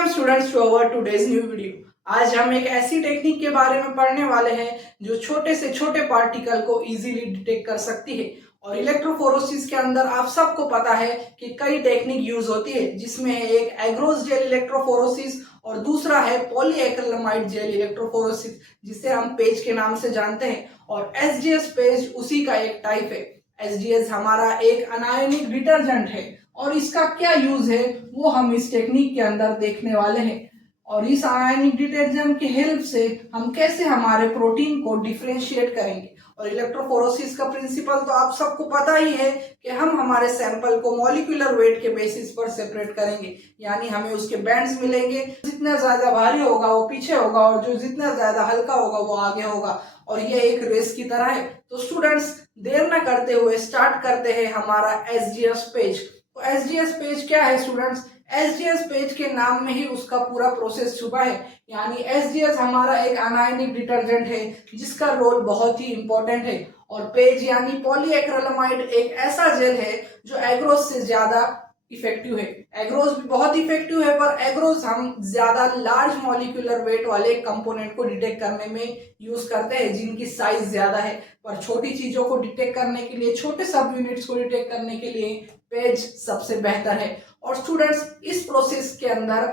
Welcome students to our today's new video. आज हम एक ऐसी टेक्निक के बारे में पढ़ने वाले हैं जो छोटे से छोटे पार्टिकल को इजीली डिटेक्ट कर सकती है। और इलेक्ट्रोफोरेसिस के अंदर आप सबको पता है कि कई टेक्निक यूज होती है, जिसमें एक एग्रोस जेल इलेक्ट्रोफोरेसिस और दूसरा है पॉलीएक्रिलामाइड जेल इलेक्ट्रोफोरेसिस, जिसे हम पेज के नाम से जानते हैं। और एसजीएस पेज उसी का एक टाइप है। एसजीएस हमारा एक अनायोनिक डिटर्जेंट है और इसका क्या यूज है वो हम इस टेक्निक के अंदर देखने वाले हैं। और इस आयनिक डिटर्जेंट की हेल्प से हम कैसे हमारे प्रोटीन को डिफरेंशिएट करेंगे। और इलेक्ट्रोफोरेसिस का प्रिंसिपल तो आप सबको पता ही है कि हम हमारे सैंपल को मॉलिक्यूलर वेट के बेसिस पर सेपरेट करेंगे, यानी हमें उसके बैंड्स मिलेंगे। जितना ज्यादा भारी होगा वो पीछे होगा और जो जितना ज्यादा हल्का होगा वो आगे होगा। और ये एक रेस की तरह है। तो स्टूडेंट्स, देर न करते हुए स्टार्ट करते हैं हमारा एसजीएस पेज। तो एसजीएस पेज क्या है स्टूडेंट्स? एसजीएस पेज के नाम में ही उसका पूरा प्रोसेस छुपा है। यानी एसजीएस हमारा एक अनायनिक डिटर्जेंट है जिसका रोल बहुत ही इंपॉर्टेंट है। और पेज यानी पॉलीएक्रिलामाइड एक ऐसा जेल है जो एग्रोस से ज्यादा इफेक्टिव है। एग्रोस भी बहुत इफेक्टिव है, पर एग्रोस हम ज्यादा लार्ज मॉलिक्यूलर वेट वाले कंपोनेंट को डिटेक्ट करने में यूज करते हैं जिनकी साइज ज्यादा है। पर छोटी चीजों को डिटेक्ट करने के लिए, छोटे सब यूनिट्स को डिटेक्ट करने के लिए पेज सबसे बेहतर है। और स्टूडेंट्स, इस प्रोसेस के अंदर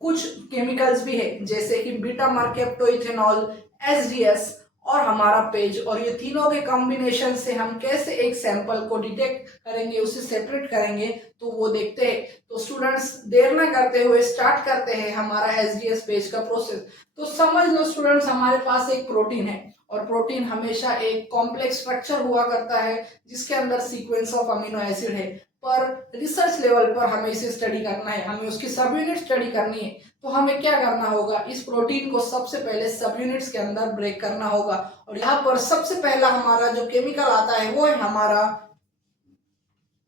कुछ केमिकल्स भी है, जैसे कि बीटा मर्केप्टोइथेनॉल, एसडीएस और हमारा पेज। और ये तीनों के कॉम्बिनेशन से हम कैसे एक सैंपल को डिटेक्ट करेंगे, उसे सेपरेट करेंगे, तो वो देखते हैं। तो स्टूडेंट्स, देर ना करते हुए स्टार्ट करते हैं हमारा एसडीएस पेज का प्रोसेस। तो समझ लो स्टूडेंट्स, हमारे पास एक प्रोटीन है और प्रोटीन हमेशा एक कॉम्प्लेक्स स्ट्रक्चर हुआ करता है जिसके अंदर सीक्वेंस ऑफ अमीनो एसिड है। पर रिसर्च लेवल पर हमें इसे स्टडी करना है, हमें उसकी सब यूनिट स्टडी करनी है। तो हमें क्या करना होगा? इस प्रोटीन को सबसे पहले सब यूनिट्स के अंदर ब्रेक करना होगा। और यहाँ पर सबसे पहला हमारा जो केमिकल आता है वो है हमारा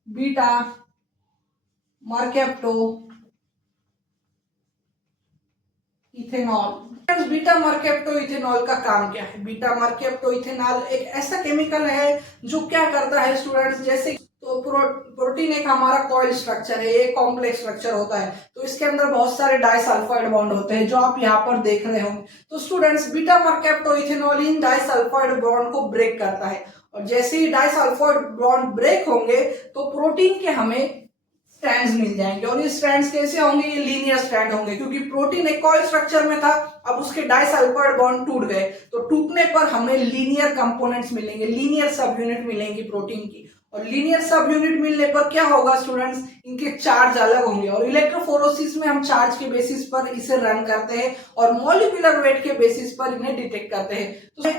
beta mercapto ethanol. Beta mercapto ethanol का काम क्या है? बीटा मर्केप्टो इथेनॉल एक ऐसा केमिकल है जो क्या करता है स्टूडेंट्स, जैसे तो प्रोटीन एक हमारा कॉइल स्ट्रक्चर है, एक कॉम्प्लेक्स स्ट्रक्चर होता है। तो इसके अंदर बहुत सारे डाइसल्फाइड बॉन्ड होते हैं जो आप यहाँ पर देख रहे होंगे। तो students, beta mercapto ethanol in disulphide bond को ब्रेक करता है। और जैसे ही डाइसल्फाइड बॉन्ड ब्रेक होंगे तो प्रोटीन के हमें स्ट्रैंड्स मिल जाएंगे। और ये स्ट्रैंड्स कैसे होंगे? ये लीनियर स्ट्रैंड होंगे, क्योंकि प्रोटीन एक कॉइल स्ट्रक्चर में था, अब उसके डाइसल्फाइड बॉन्ड टूट गए। तो टूटने पर हमें लीनियर कंपोनेंट्स मिलेंगे, लीनियर सब यूनिट मिलेंगी प्रोटीन की। और लीनियर सब यूनिट मिलने पर क्या होगा स्टूडेंट्स? इनके चार्ज अलग होंगे। और इलेक्ट्रोफोरेसिस में हम चार्ज के बेसिस पर इसे रन करते हैं और मॉलिक्यूलर वेट के बेसिस पर इन्हें डिटेक्ट करते हैं। तो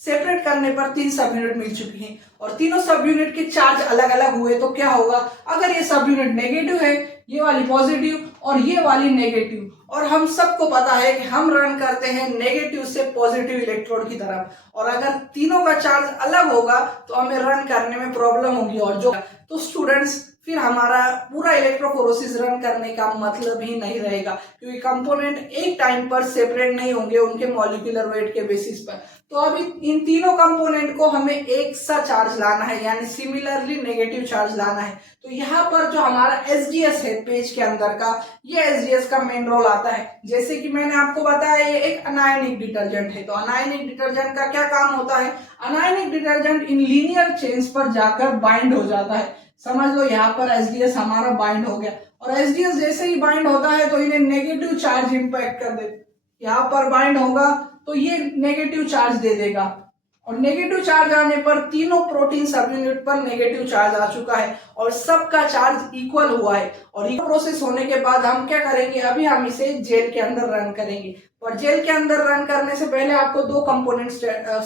सेपरेट करने पर 3 सब यूनिट मिल चुकी हैं और तीनों सब यूनिट के चार्ज अलग अलग हुए तो क्या होगा? अगर ये सब यूनिट नेगेटिव है, ये वाली पॉजिटिव और ये वाली नेगेटिव, और हम सबको पता है कि हम रन करते हैं नेगेटिव से पॉजिटिव इलेक्ट्रोड की तरफ, और अगर तीनों का चार्ज अलग होगा तो हमें रन करने में प्रॉब्लम होगी। और जो तो स्टूडेंट्स, फिर हमारा पूरा इलेक्ट्रोफोरेसिस रन करने का मतलब ही नहीं रहेगा, क्योंकि कंपोनेंट एक टाइम पर सेपरेट नहीं होंगे उनके मॉलिक्यूलर वेट के बेसिस पर। तो अभी इन तीनों कंपोनेंट को हमें एक सा चार्ज लाना है, यानी सिमिलरली नेगेटिव चार्ज लाना है। तो यहाँ पर जो हमारा एसडीएस है पेज के अंदर का, ये एसडीएस का मेन रोल आता है। जैसे कि मैंने आपको बताया ये एक अनायनिक डिटर्जेंट है। तो अनायनिक डिटर्जेंट का क्या काम होता है? Anionic detergent in linear chains पर जाकर बाइंड हो जाता है। समझ लो यहाँ पर एसडीएस हमारा बाइंड हो गया, और एसडीएस जैसे ही बाइंड होता है तो इन्हें नेगेटिव चार्ज इंपैक्ट कर देते। यहाँ पर बाइंड होगा तो ये नेगेटिव चार्ज दे देगा, और नेगेटिव चार्ज आने पर तीनों प्रोटीन सब यूनिट पर नेगेटिव चार्ज आ चुका है और सबका चार्ज इक्वल हुआ है। और ये प्रोसेस होने के बाद हम क्या करेंगे? अभी हम इसे जेल के अंदर रन करेंगे। और जेल के अंदर रन करने से पहले आपको 2 कंपोनेंट्स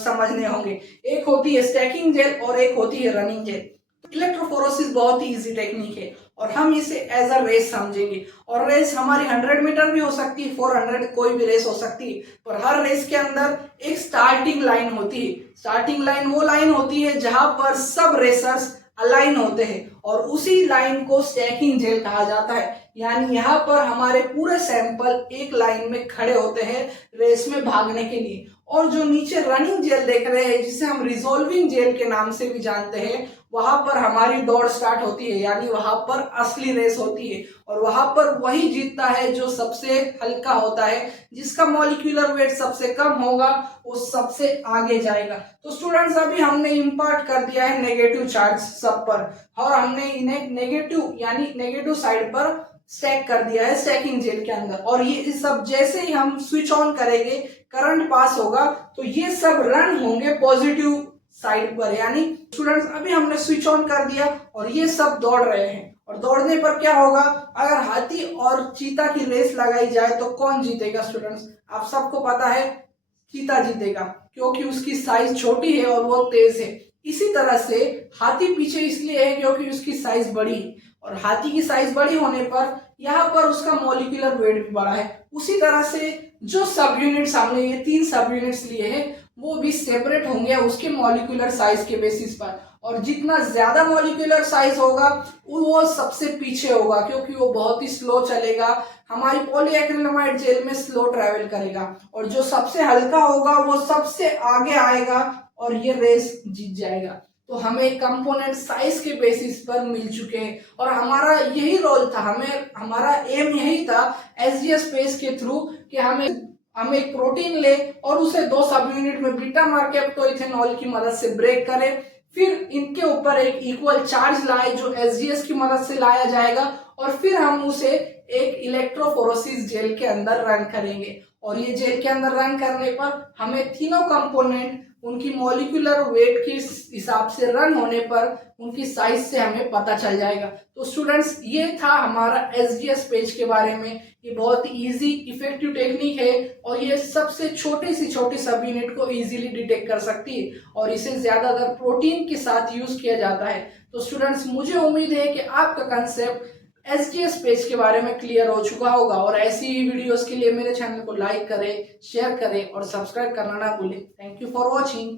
समझने होंगे। एक होती है स्टैकिंग जेल और एक होती है रनिंग जेल। इलेक्ट्रोफोरेसिस बहुत ही इजी टेक्निक है और हम इसे एज अ रेस समझेंगे। और रेस हमारी 100 मीटर भी हो सकती है, 400, कोई भी रेस हो सकती है। पर हर रेस के अंदर एक स्टार्टिंग लाइन होती है। स्टार्टिंग लाइन वो लाइन होती है जहां पर सब रेसर्स अलाइन होते हैं, और उसी लाइन को स्टैकिंग जेल कहा जाता है। यानी यहाँ पर हमारे पूरे सैंपल एक लाइन में खड़े होते हैं रेस में भागने के लिए। और जो नीचे रनिंग जेल देख रहे हैं, जिसे हम रिजोल्विंग जेल के नाम से भी जानते हैं, वहां पर हमारी दौड़ स्टार्ट होती है, यानी वहां पर असली रेस होती है। और वहां पर वही जीतता है जो सबसे हल्का होता है, जिसका मॉलिक्यूलर वेट सबसे कम होगा वो सबसे आगे जाएगा। तो स्टूडेंट्स अभी हमने इम्पार्ट कर दिया है नेगेटिव चार्ज सब पर, और हमने इन्हें नेगेटिव यानी नेगेटिव साइड पर स्टैक कर दिया है स्टैकिंग जेल के अंदर। और ये सब जैसे ही हम स्विच ऑन करेंगे, करंट पास होगा, तो ये सब रन होंगे पॉजिटिव साइड पर। यानी स्टूडेंट्स अभी हमने स्विच ऑन कर दिया और ये सब दौड़ रहे हैं। और दौड़ने पर क्या होगा, अगर हाथी और चीता की रेस लगाई जाए तो कौन जीतेगा स्टूडेंट्स? आप सबको पता है चीता जीतेगा, क्योंकि उसकी साइज छोटी है और वो तेज है। इसी तरह से हाथी पीछे इसलिए है क्योंकि उसकी साइज बड़ी है, और हाथी की साइज बड़ी होने पर यहाँ पर उसका मॉलिक्यूलर वेट भी बड़ा है। उसी तरह से जो सब यूनिट्स हमने ये 3 सब यूनिट्स लिए हैं वो भी सेपरेट होंगे उसके मॉलिक्यूलर साइज के बेसिस पर। और जितना ज्यादा मॉलिक्यूलर साइज होगा वो सबसे पीछे होगा, क्योंकि वो बहुत ही स्लो चलेगा, हमारी पॉलीएक्रिलामाइड जेल में स्लो ट्रेवल करेगा। और जो सबसे हल्का होगा वो सबसे आगे आएगा और ये रेस जीत जाएगा। तो हमें कंपोनेंट साइज के बेसिस पर मिल चुके हैं, और हमारा यही रोल था, हमारा एम यही था एसजीएस पेज के थ्रू कि हम एक प्रोटीन ले और उसे 2 सब यूनिट में बीटा मार्केप्टोइथेनॉल की मदद से ब्रेक करें, फिर इनके ऊपर एक इक्वल चार्ज लाए जो एसजीएस की मदद से लाया जाएगा, और फिर हम उसे एक इलेक्ट्रोफोरेसिस जेल के अंदर रन करेंगे। और ये जेल के अंदर रन करने पर हमें तीनों कंपोनेंट उनकी मॉलिक्यूलर वेट के हिसाब से रन होने पर उनकी साइज से हमें पता चल जाएगा। तो स्टूडेंट्स ये था हमारा एसजीएस पेज के बारे में। ये बहुत ही इजी इफेक्टिव टेक्निक है, और ये सबसे छोटी सी छोटी सब यूनिट को इजीली डिटेक्ट कर सकती है, और इसे ज्यादातर प्रोटीन के साथ यूज किया जाता है। तो स्टूडेंट्स मुझे उम्मीद है कि आपका कंसेप्ट एसजीएस पेज के बारे में क्लियर हो चुका होगा, और ऐसी ही वीडियोस के लिए मेरे चैनल को लाइक करें, शेयर करें और सब्सक्राइब करना ना भूलें। Thank you for watching.